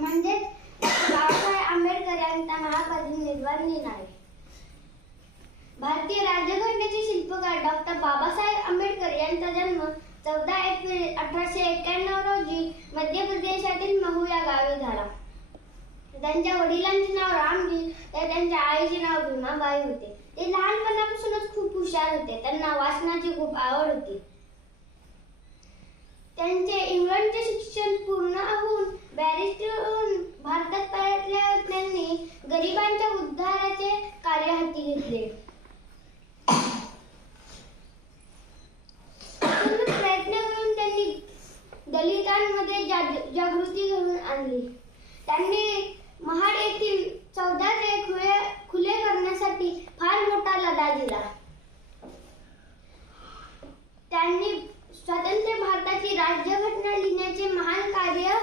म्हणजेच बाबासाहेब आंबेडकर यांचा महापरिनिर्वाण दिन आहे. भारतीय राज्यघटनेचे शिल्पकार डॉक्टर बाबासाहेब आंबेडकर यांचा जन्म 14 एप्रिल 1891 रोजी मध्य प्रदेशातील महू या गावी झाला. त्यांच्या वडिलांचे नाव रामजी तर त्यांच्या आईचे नाव भीमाबाई होते. ते लहानपणापासूनच खूप हुशार होते. त्यांना वाचनाची खूप आवड होती. त्यांचे इंग्लंडचे शिक्षण पूर्ण होऊन बॅरिस्टर होऊन भारतात परतल्यावर त्यांनी गरिबांच्या उद्धाराचे कार्य हाती घेतले. प्रयत्न करून त्यांनी दलितांमध्ये जागृती घडवून आणली. त्यांनी महाड येथील 14 खुले करण्यासाठी फार मोठा लढा दिला. त्यांनी स्वतंत्र भारताची राज्यघटना लिहिण्याचे महान कार्य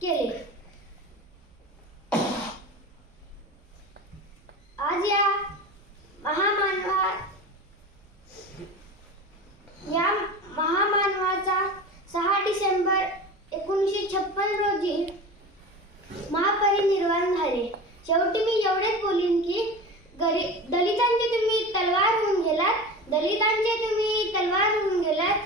केले. आज या महामानवाचा 6 डिसेंबर 1956 रोजी महापरिनिर्वाण झाले. शेवटी मी एवढेच बोलीन की दलितांचे तुम्ही तलवार होऊन गेलात,